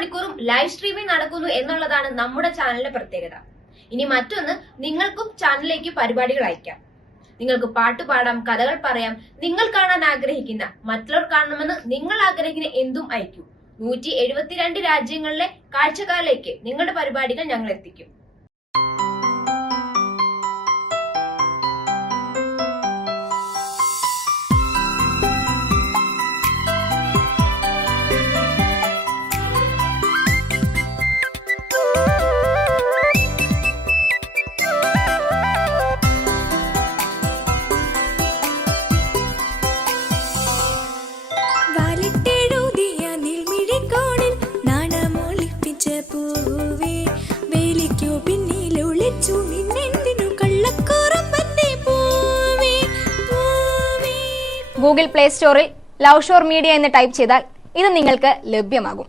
മണിക്കൂറും live streaming നടക്കുന്നു എന്നുള്ളതാണ് നമ്മുടെ ചാനലിന്റെ പ്രത്യേകത. ഇനി മറ്റൊന്ന്, നിങ്ങൾക്കും ചാനലിലേക്ക് പരിപാടികൾ അയക്കാം. നിങ്ങൾക്ക് പാട്ട് പാടാം, കഥകൾ പറയാം, നിങ്ങൾ കാണാൻ ആഗ്രഹിക്കുന്ന, മറ്റുള്ളവർ കാണണമെന്ന് നിങ്ങൾ ആഗ്രഹിക്കുന്ന എന്തും അയക്കൂ. 172 രാജ്യങ്ങളിലെ കാഴ്ചക്കാരിലേക്ക് നിങ്ങളുടെ പരിപാടികൾ ഞങ്ങൾ എത്തിക്കും. ഗൂഗിൾ പ്ലേ സ്റ്റോറിൽ ലവ് ഷോർ മീഡിയ എന്ന് ടൈപ്പ് ചെയ്താൽ ഇത് നിങ്ങൾക്ക് ലഭ്യമാകും.